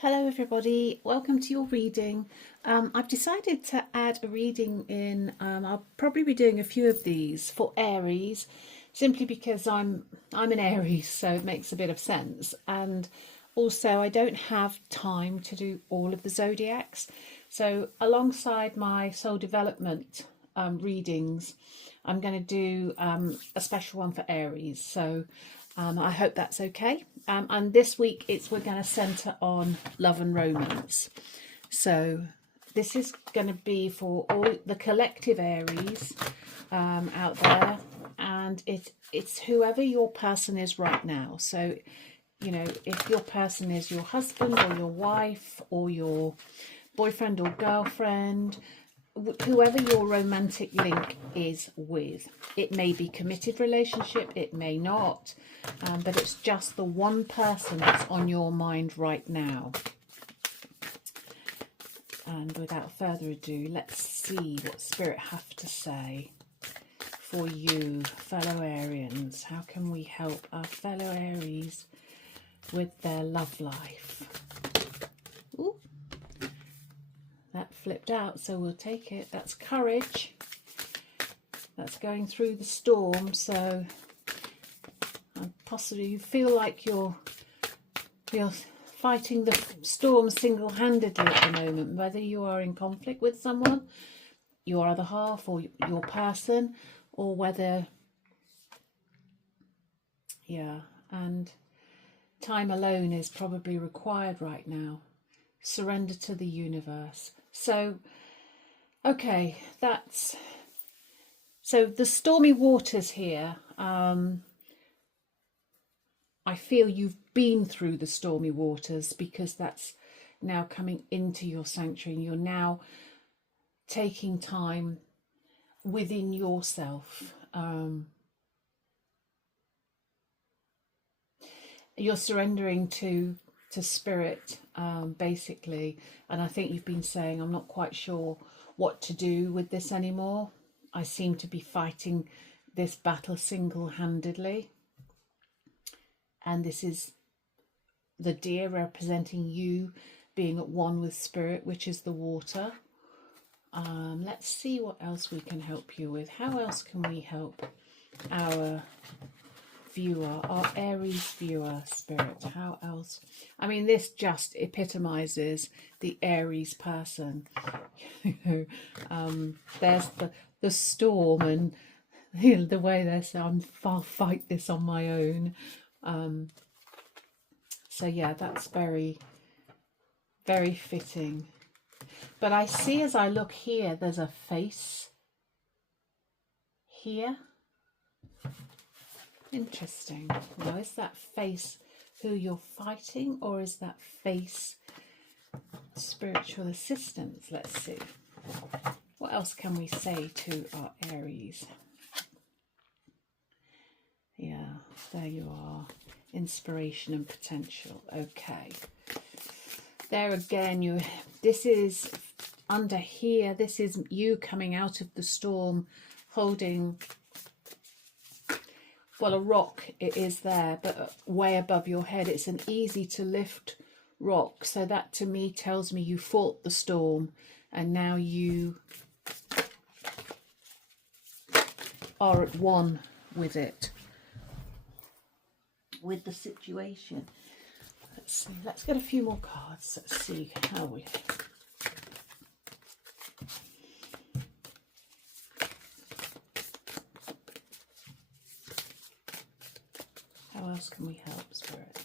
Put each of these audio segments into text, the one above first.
Hello everybody, welcome to your reading. I've decided to add a reading in. I'll probably be doing a few of these for Aries, simply because I'm an Aries, so it makes a bit of sense. And also I don't have time to do all of the zodiacs. So alongside my soul development readings, I'm going to do a special one for Aries. So I hope that's okay. And this week we're going to centre on love and romance. So this is going to be for all the collective Aries out there, and it's whoever your person is right now. So you know, if your person is your husband or your wife or your boyfriend or girlfriend, whoever your romantic link is with. It may be committed relationship, it may not, but it's just the one person that's on your mind right now. And without further ado, let's see what Spirit have to say for you, fellow Arians. How can we help our fellow Aries with their love life? Ooh. That flipped out, so we'll take it. That's courage. That's going through the storm. So possibly you feel like you're fighting the storm single-handedly at the moment, whether you are in conflict with someone, your other half or your person, or whether and time alone is probably required right now. Surrender to the universe. So okay, so the stormy waters here. I feel you've been through the stormy waters, because that's now coming into your sanctuary, and you're now taking time within yourself. You're surrendering to spirit, basically. And I think you've been saying, I'm not quite sure what to do with this anymore. I seem to be fighting this battle single-handedly. And this is the deer representing you being at one with spirit, which is the water. Let's see what else we can help you with. How else can we help our viewer, our Aries viewer, Spirit? How else? I mean, this just epitomizes the Aries person. There's the storm, and the way they're saying, I'll fight this on my own. So yeah, that's very, very fitting. But I see, as I look here, there's a face here. Interesting. Now, is that face who you're fighting, or is that face spiritual assistance? Let's see. What else can we say to our Aries? Yeah, there you are. Inspiration and potential. Okay. There again, this is under here. This is you coming out of the storm, holding, well, a rock. It is there, but way above your head. It's an easy to lift rock. So that to me tells me you fought the storm, and now you are at one with it, with the situation. Let's see. Let's get a few more cards. Let's see how we. How else can we help, Spirit?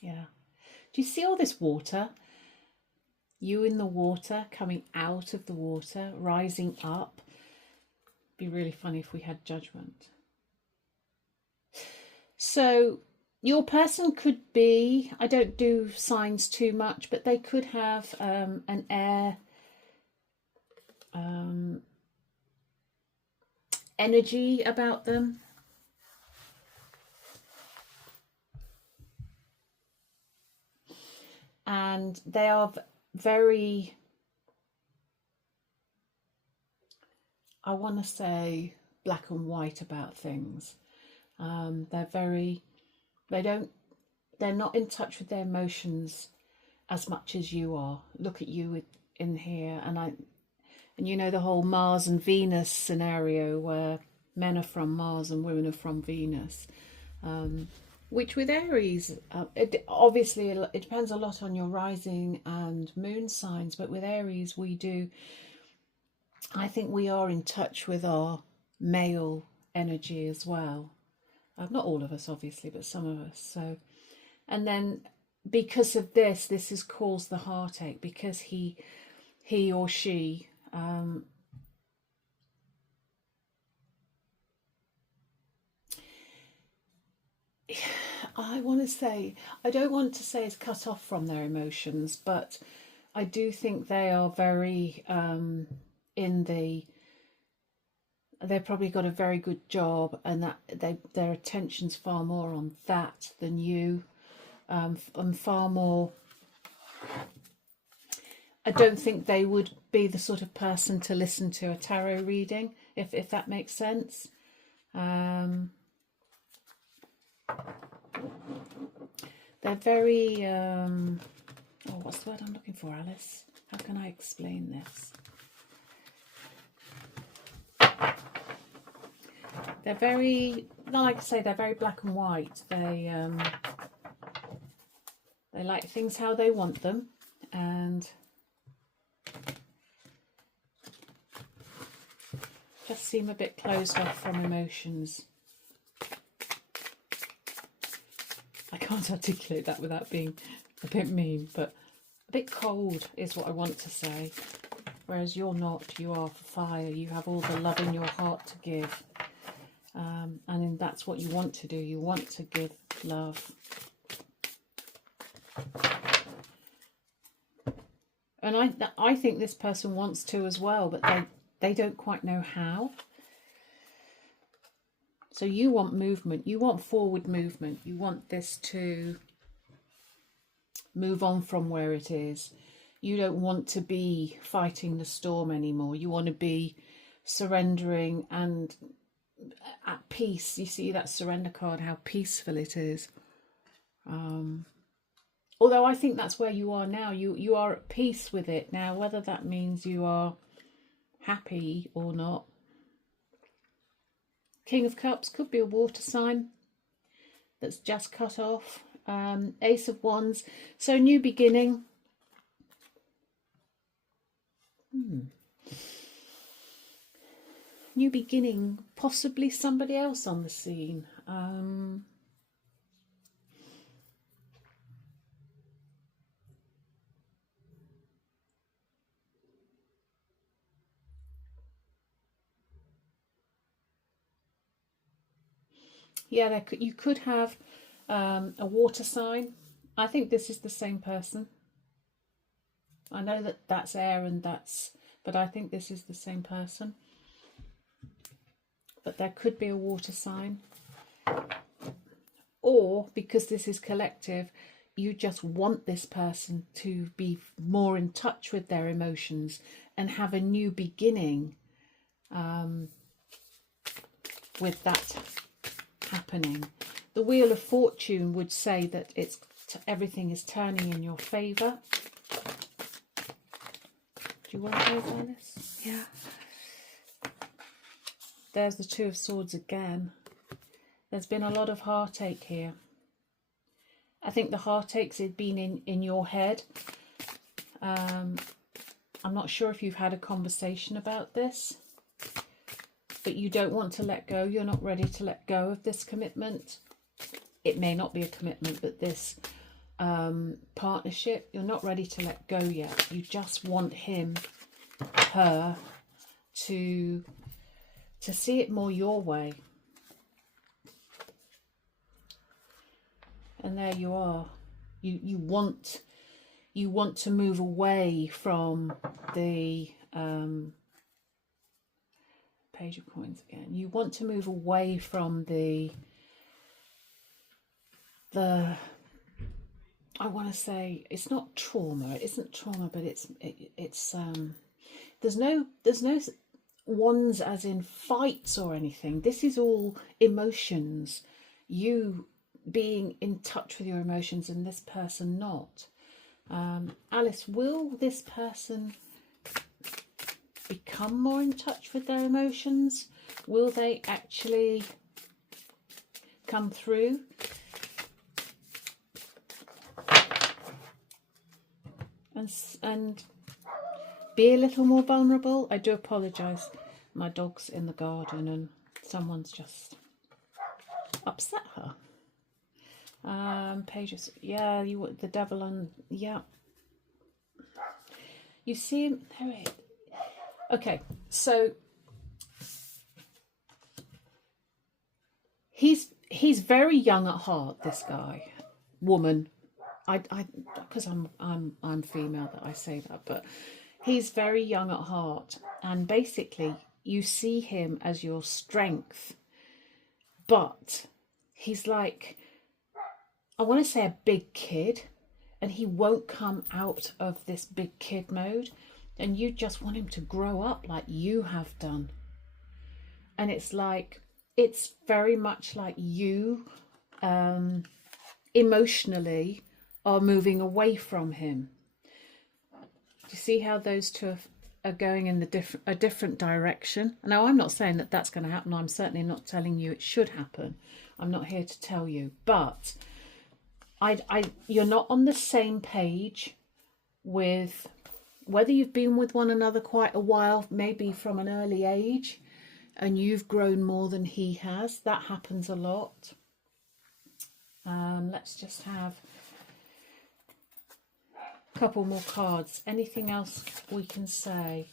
Yeah. Do you see all this water? You in the water, coming out of the water, rising up. Be really funny if we had judgment. So your person could be, I don't do signs too much, but they could have an air energy about them. And they are very, I want to say, black and white about things. They're not in touch with their emotions as much as you are. Look at you in here, and you know the whole Mars and Venus scenario where men are from Mars and women are from Venus. Which with Aries, obviously it depends a lot on your rising and moon signs, but with Aries I think we are in touch with our male energy as well. Not all of us obviously, but some of us. So, and then because of this has caused the heartache, because he or she I don't want to say is cut off from their emotions, but I do think they are very they've probably got a very good job, and that their attention's far more on that than you, and far more. I don't think they would be the sort of person to listen to a tarot reading, if that makes sense. They're very, what's the word I'm looking for, Alice? How can I explain this? They're very, like I say, they're very black and white. They like things how they want them, and just seem a bit closed off from emotions. I can't articulate that without being a bit mean, but a bit cold is what I want to say. Whereas you're not, you are fire, you have all the love in your heart to give. And that's what you want to do, you want to give love. And I think this person wants to as well, but they don't quite know how. So you want movement, you want forward movement, you want this to move on from where it is. You don't want to be fighting the storm anymore. You want to be surrendering and at peace. You see that surrender card, how peaceful it is. Although I think that's where you are now. You are at peace with it now, whether that means you are happy or not. King of Cups could be a water sign that's just cut off. Ace of Wands, so new beginning. New beginning, possibly somebody else on the scene. Yeah, you could have a water sign. I think this is the same person. I know that that's air and but I think this is the same person. But there could be a water sign. Or, because this is collective, you just want this person to be more in touch with their emotions and have a new beginning with that happening. The Wheel of Fortune would say that everything is turning in your favour. Do you want to move on this? Yeah. There's the Two of Swords again. There's been a lot of heartache here. I think the heartaches have been in your head. I'm not sure if you've had a conversation about this, but you don't want to let go. You're not ready to let go of this commitment. It may not be a commitment, but this partnership, you're not ready to let go yet. You just want him, her, to see it more your way. And there you are. You want to move away from the Page of Coins again. You want to move away from the I want to say, it's not trauma. It isn't trauma, but it's there's no ones as in fights or anything. This is all emotions. You being in touch with your emotions and this person not. Alice, will this person become more in touch with their emotions? Will they actually come through? And be a little more vulnerable? I do apologise. My dog's in the garden and someone's just upset her. Pages, yeah, you the devil on, yeah. You see him there. Okay, so he's very young at heart. This guy, woman, I because I'm female that I say that, but he's very young at heart, and basically you see him as your strength, but he's like, I want to say a big kid, and he won't come out of this big kid mode, and you just want him to grow up like you have done. And it's like, it's very much like you emotionally are moving away from him. Do you see how those two are going in a different direction? Now, I'm not saying that that's going to happen. I'm certainly not telling you it should happen. I'm not here to tell you, but you're not on the same page with whether you've been with one another quite a while, maybe from an early age, and you've grown more than he has. That happens a lot. Let's just have a couple more cards. Anything else we can say?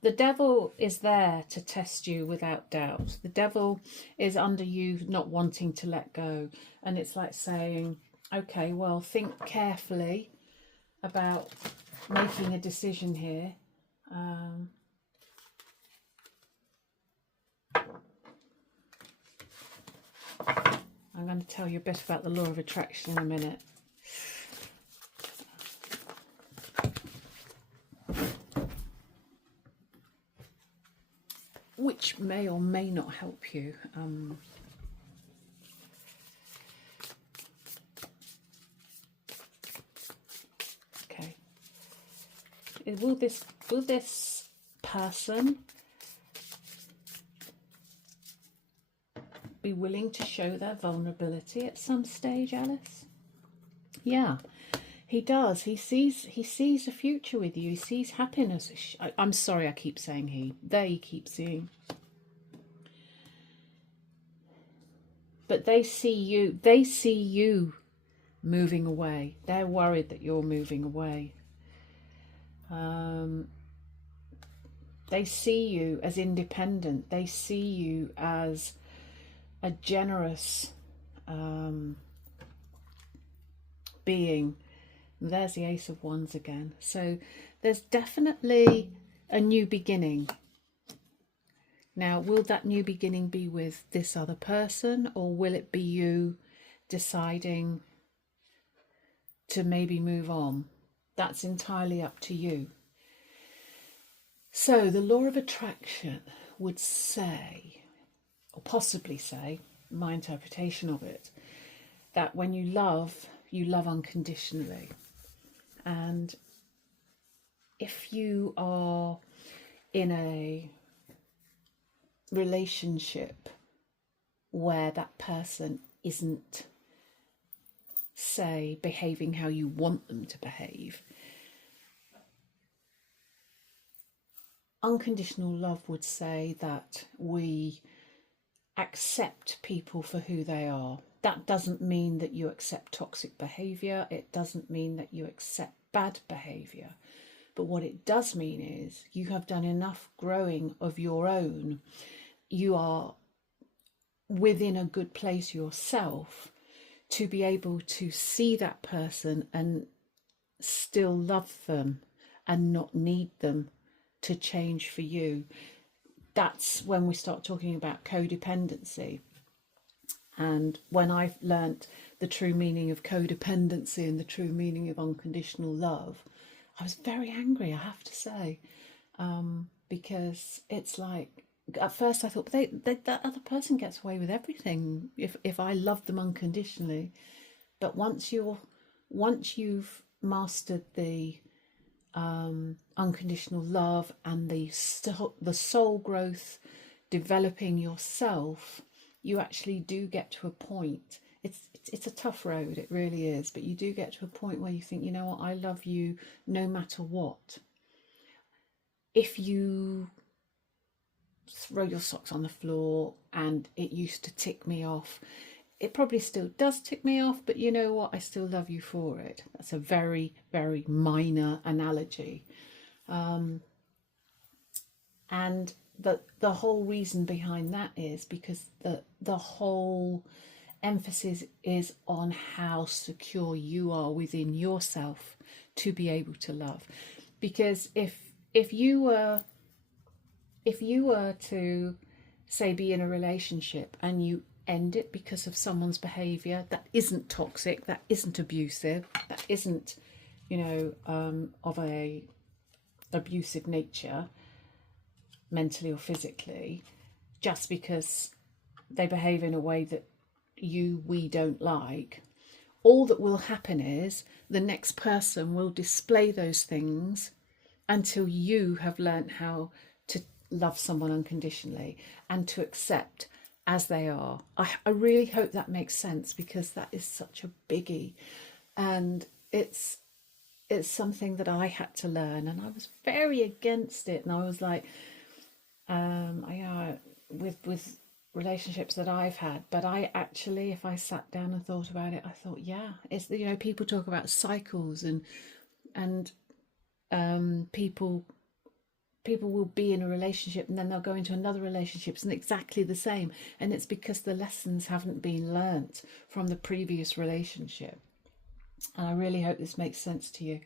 The devil is there to test you without doubt. The devil is under you not wanting to let go. And it's like saying, okay, well, think carefully about making a decision here. I'm going to tell you a bit about the law of attraction in a minute. Which may or may not help you. Okay. Will this person be willing to show their vulnerability at some stage, Alice? Yeah, he does. He sees a future with you. He sees happiness. I'm sorry, I keep saying he. They keep seeing. But they see you. They see you moving away. They're worried that you're moving away. They see you as independent. They see you as a generous being. There's the Ace of Wands again. So there's definitely a new beginning. Now, will that new beginning be with this other person, or will it be you deciding to maybe move on? That's entirely up to you. So the law of attraction would say, or possibly say, my interpretation of it, that when you love unconditionally. And if you are in a relationship where that person isn't, say, behaving how you want them to behave, unconditional love would say that we accept people for who they are. That doesn't mean that you accept toxic behaviour. It doesn't mean that you accept bad behaviour. But what it does mean is you have done enough growing of your own. You are within a good place yourself to be able to see that person and still love them and not need them to change for you. That's when we start talking about codependency. And when I've learnt the true meaning of codependency and the true meaning of unconditional love, I was very angry, I have to say. because it's like, at first I thought, that other person gets away with everything if I love them unconditionally. But once you've mastered the unconditional love and the soul growth, developing yourself, you actually do get to a point. It's a tough road, it really is, but you do get to a point where you think, you know what, I love you no matter what. If you throw your socks on the floor and it used to tick me off, it probably still does tick me off, but you know what, I still love you for it. That's a very, very minor analogy. And the whole reason behind that is because the whole emphasis is on how secure you are within yourself to be able to love. Because if you were to, say, be in a relationship and you end it because of someone's behavior that isn't toxic, that isn't abusive, that isn't, of a abusive nature, mentally or physically, just because they behave in a way that we don't like, all that will happen is the next person will display those things until you have learnt how to love someone unconditionally and to accept as they are. I really hope that makes sense, because that is such a biggie, and it's something that I had to learn, and I was very against it. And I was like, with relationships that I've had, but I actually, if I sat down and thought about it, I thought, yeah, it's, people talk about cycles, and people will be in a relationship and then they'll go into another relationship and exactly the same, and it's because the lessons haven't been learnt from the previous relationship. And I really hope this makes sense to you.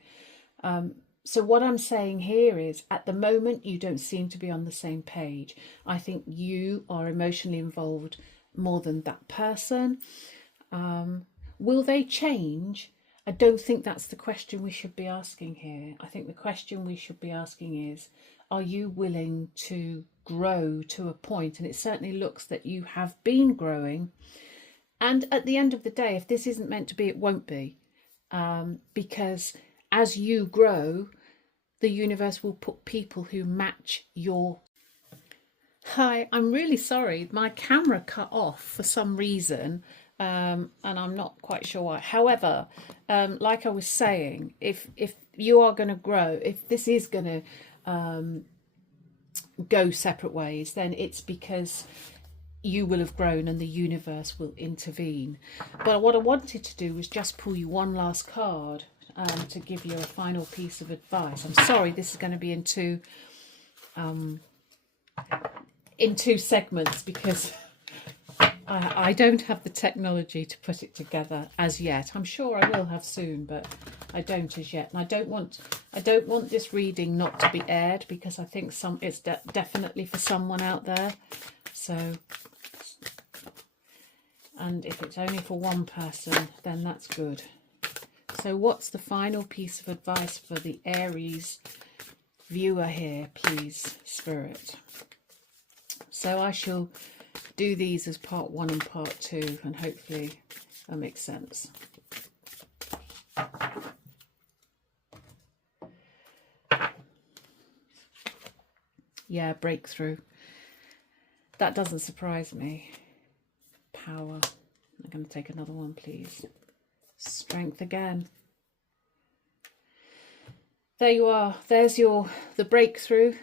So what I'm saying here is, at the moment, you don't seem to be on the same page. I think you are emotionally involved more than that person. Will they change? I don't think that's the question we should be asking here. I think the question we should be asking is, are you willing to grow to a point? And it certainly looks that you have been growing. And at the end of the day, if this isn't meant to be, it won't be. Because as you grow, the universe will put people who match your... Hi, I'm really sorry. My camera cut off for some reason, and I'm not quite sure why. However, like I was saying, if you are going to grow, if this is going to go separate ways, then it's because you will have grown and the universe will intervene. But what I wanted to do was just pull you one last card to give you a final piece of advice. I'm sorry, this is going to be in two segments, because I don't have the technology to put it together as yet. I'm sure I will have soon, but I don't as yet. And I don't want this reading not to be aired, because I think it's definitely for someone out there. So, and if it's only for one person, then that's good. So what's the final piece of advice for the Aries viewer here, please, Spirit? So I shall do these as part 1 and part 2, and hopefully that makes sense. Yeah, breakthrough. That doesn't surprise me. Power. I'm going to take another one, please. Strength again. There you are. There's the breakthrough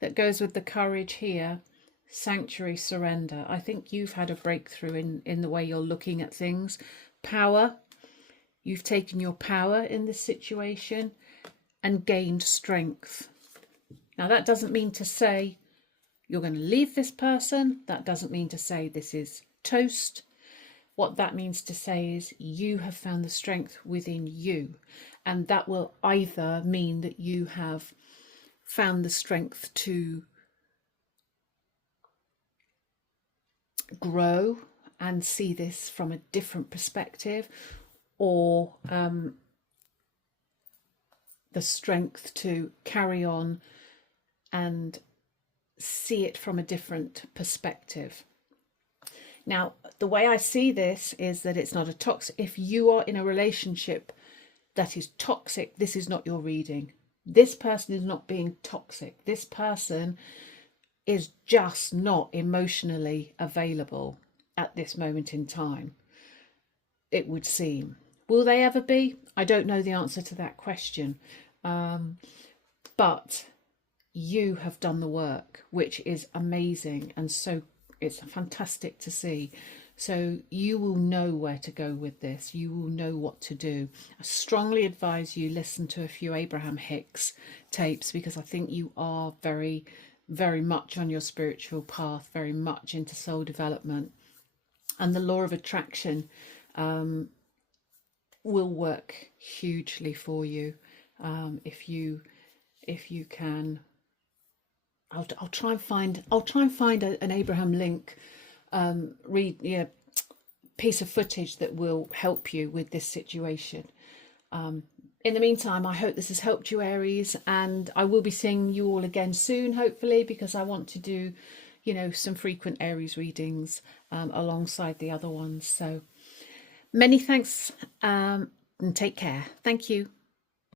that goes with the courage here. Sanctuary, surrender. I think you've had a breakthrough in the way you're looking at things. Power. You've taken your power in this situation and gained strength. Now, that doesn't mean to say you're going to leave this person. That doesn't mean to say this is toast. What that means to say is you have found the strength within you, and that will either mean that you have found the strength to grow and see this from a different perspective, or the strength to carry on and see it from a different perspective. Now, the way I see this is that it's not a toxic. If you are in a relationship that is toxic, this is not your reading. This person is not being toxic. This person is just not emotionally available at this moment in time, it would seem. Will they ever be? I don't know the answer to that question. But you have done the work, which is amazing, and so it's fantastic to see. So you will know where to go with this. You will know what to do. I strongly advise you listen to a few Abraham Hicks tapes, because I think you are very, very much on your spiritual path, very much into soul development, and the law of attraction will work hugely for you if you can. I'll try and find an Abraham link piece of footage that will help you with this situation. In the meantime, I hope this has helped you, Aries, and I will be seeing you all again soon, hopefully, because I want to do, some frequent Aries readings alongside the other ones. So many thanks, and take care. Thank you.